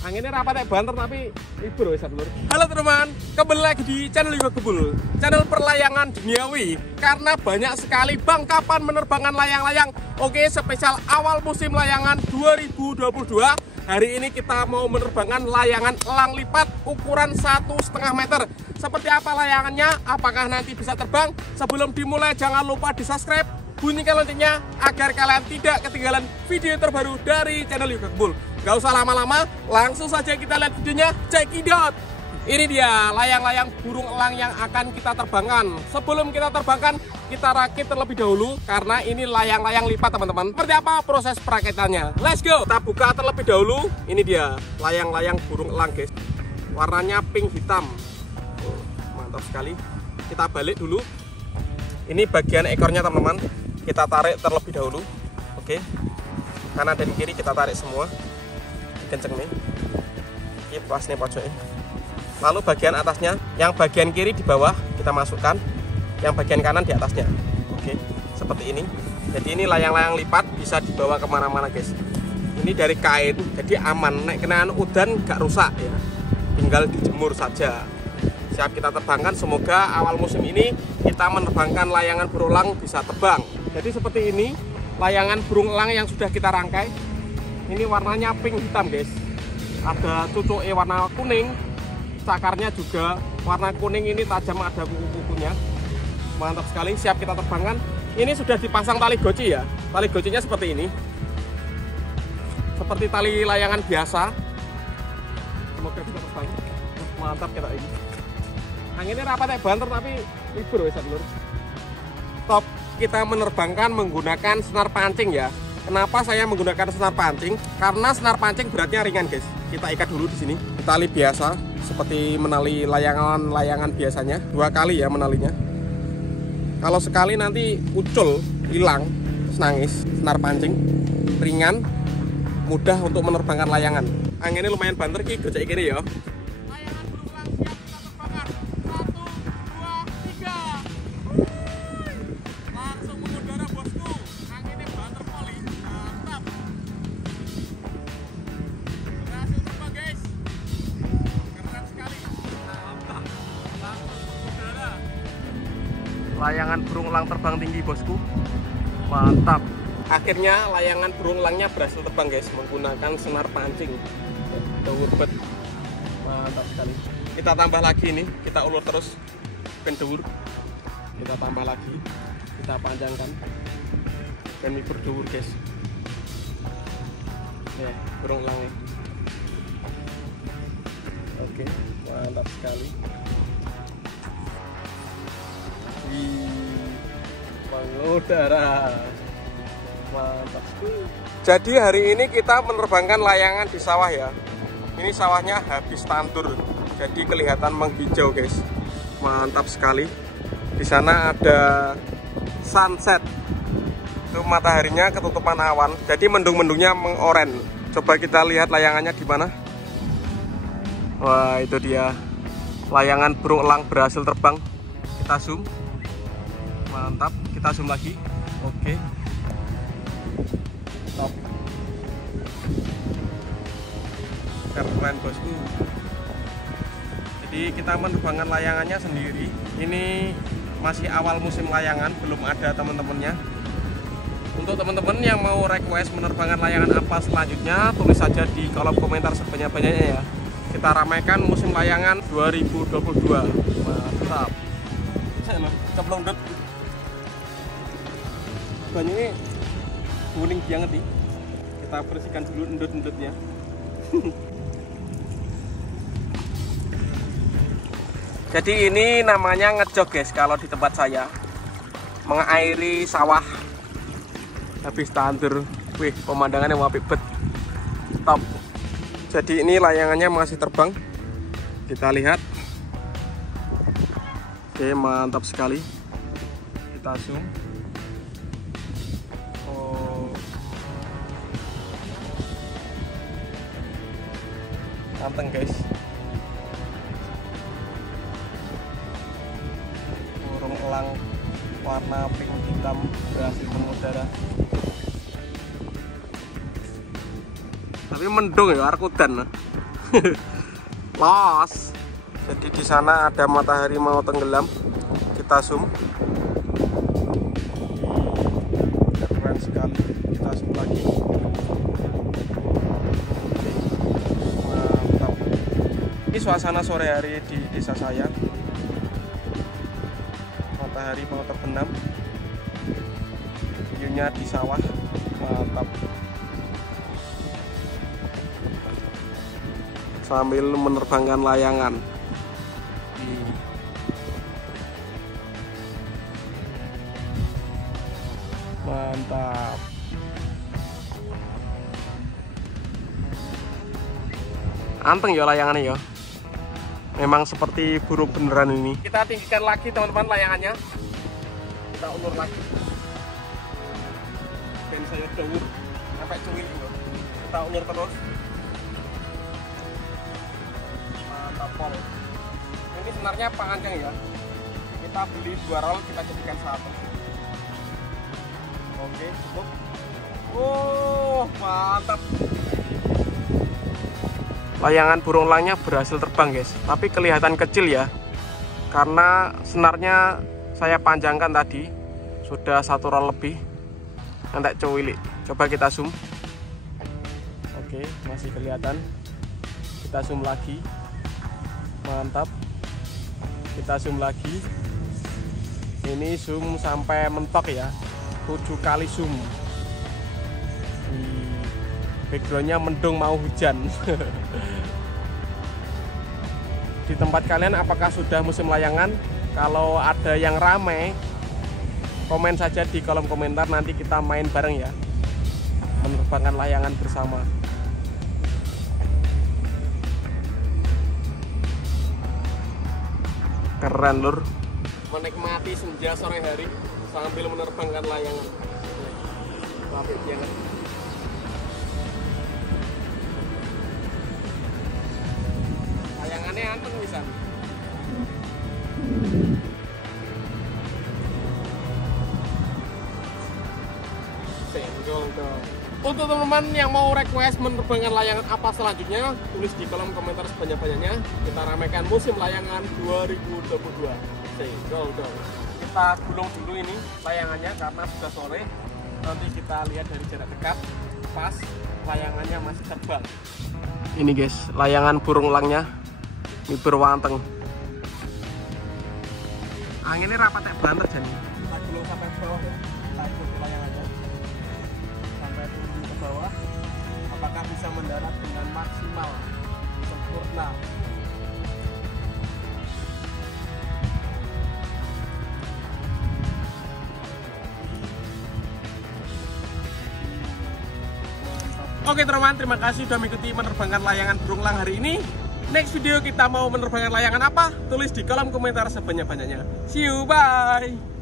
Anginnya rapat banter tapi libur wis lur. Halo teman, kembali lagi di channel Yoga Gebul, channel perlayangan duniawi. Karena banyak sekali bangkapan menerbangkan layang-layang. Oke, spesial awal musim layangan 2022. Hari ini kita mau menerbangkan layangan elang lipat ukuran 1,5 meter. Seperti apa layangannya? Apakah nanti bisa terbang? Sebelum dimulai jangan lupa di subscribe, bunyikan loncengnya agar kalian tidak ketinggalan video terbaru dari channel Yoga Gebul. Gak usah lama-lama, langsung saja kita lihat videonya, check it out. Ini dia layang-layang burung elang yang akan kita terbangkan. Sebelum kita terbangkan, kita rakit terlebih dahulu karena ini layang-layang lipat teman-teman. Seperti apa proses perakitannya? Let's go. Kita buka terlebih dahulu. Ini dia layang-layang burung elang guys. Warnanya pink hitam. Mantap sekali. Kita balik dulu. Ini bagian ekornya teman-teman. Kita tarik terlebih dahulu. Oke. Kanan dan kiri kita tarik semua. Kenceng nih. Ini pas nih pojoknya. Lalu bagian atasnya, yang bagian kiri di bawah kita masukkan, yang bagian kanan di atasnya. Oke, seperti ini. Jadi ini layang-layang lipat bisa dibawa kemana-mana guys. Ini dari kain, jadi aman. Nek kenaan udan gak rusak ya. Tinggal dijemur saja. Siap kita terbangkan. Semoga awal musim ini kita menerbangkan layangan burung elang bisa terbang. Jadi seperti ini layangan burung elang yang sudah kita rangkai. Ini warnanya pink hitam guys. Ada cucuknya warna kuning. Cakarnya juga warna kuning, ini tajam, ada kuku-kukunya. Mantap sekali, siap kita terbangkan. Ini sudah dipasang tali goci ya. Tali gocinya seperti ini. Seperti tali layangan biasa. Semoga bisa terbang. Mantap kita ini. Anginnya rapat banter tapi libur wis lur. Top, kita menerbangkan menggunakan senar pancing ya. Kenapa saya menggunakan senar pancing? Karena senar pancing beratnya ringan guys. Kita ikat dulu di sini. Tali biasa, seperti menali layangan biasanya. 2 kali ya menalinya. Kalau sekali nanti ucul, hilang, terus nangis. Senar pancing, ringan, mudah untuk menerbangkan layangan. Anginnya lumayan banter ki, gocek kiri ya. Layangan burung elang terbang tinggi bosku, mantap. Akhirnya layangan burung elangnya berhasil terbang guys menggunakan senar pancing. Dawur bet, mantap sekali. Kita tambah lagi ini, kita ulur terus pendawur. Kita tambah lagi, kita panjangkan dan mikir dawur guys. Ya, burung elangnya. Oke, mantap sekali. Mengudara, mantap. Jadi hari ini kita menerbangkan layangan di sawah ya. Ini sawahnya habis tandur, jadi kelihatan menghijau guys. Mantap sekali. Di sana ada sunset. Itu mataharinya ketutupan awan, jadi mendung-mendungnya mengoren. Coba kita lihat layangannya di mana. Wah, itu dia. Layangan burung elang berhasil terbang. Kita zoom. Mantap, kita zoom lagi. Oke. Top. Keren bosku. Jadi kita menerbangkan layangannya sendiri. Ini masih awal musim layangan, belum ada teman-temannya. Untuk teman-teman yang mau request menerbangkan layangan apa selanjutnya, tulis saja di kolom komentar sebanyak-banyaknya ya. Kita ramaikan musim layangan 2022. Mantap. Saya loh, ceplong dot. Banyaknya kuning banget nih. Kita bersihkan dulu endut-endutnya. Jadi ini namanya ngejog guys kalau di tempat saya. Mengairi sawah habis tandur. Wih, pemandangannya apik bet. Top. Jadi ini layangannya masih terbang. Kita lihat. Oke, mantap sekali. Kita zoom. Ganteng guys. Burung elang warna pink hitam berhasil mengudara. Tapi mendung ya, arkudan. Los. Jadi di sana ada matahari mau tenggelam. Kita zoom. Keren sekali. Kita zoom lagi. Mantap. Ini suasana sore hari di desa saya. Matahari mau terbenam. View-nya di sawah. Mantap. Sambil menerbangkan layangan. Mantap. Anteng ya layangannya ya. Memang seperti burung beneran ini. Kita tinggikan lagi teman-teman layangannya. Kita ulur lagi. Dan saya jauh sampai cuil ini. Kita ulur terus. Mantap pol. Ini sebenarnya panjang ya. Kita beli 2 roll, kita jadikan 1. Oke, cukup. Oh, mantap. Layangan burung elangnya berhasil terbang guys, tapi kelihatan kecil ya, karena senarnya saya panjangkan tadi sudah 1 roll lebih. Nanti cuwilik. Coba kita zoom. Oke, masih kelihatan. Kita zoom lagi. Mantap. Kita zoom lagi. Ini zoom sampai mentok ya, 7 kali zoom. Backgroundnya mendung mau hujan. Di tempat kalian apakah sudah musim layangan? Kalau ada yang ramai, komen saja di kolom komentar, nanti kita main bareng ya, menerbangkan layangan bersama. Keren lur. Menikmati senja sore hari sambil menerbangkan layangan. Tapi jangan. Layangannya anteng bisa. Senggol dong. Untuk teman-teman yang mau request menerbangkan layangan apa selanjutnya, tulis di kolom komentar sebanyak-banyaknya. Kita ramaikan musim layangan 2022. Senggol dong. Kita gulung dulu ini layangannya karena sudah sore. Nanti kita lihat dari jarak dekat. Pas layangannya masih terbang. Ini guys, layangan burung elangnya ini berwanteng. Anginnya rapat kayak banter jadi. Kita gulung sampai bawah ya. Kita ikut layangannya sampai turun ke bawah. Apakah bisa mendarat dengan maksimal sempurna? Oke teman-teman, terima kasih sudah mengikuti menerbangkan layangan burung elang hari ini. Next video kita mau menerbangkan layangan apa? Tulis di kolom komentar sebanyak-banyaknya. See you, bye!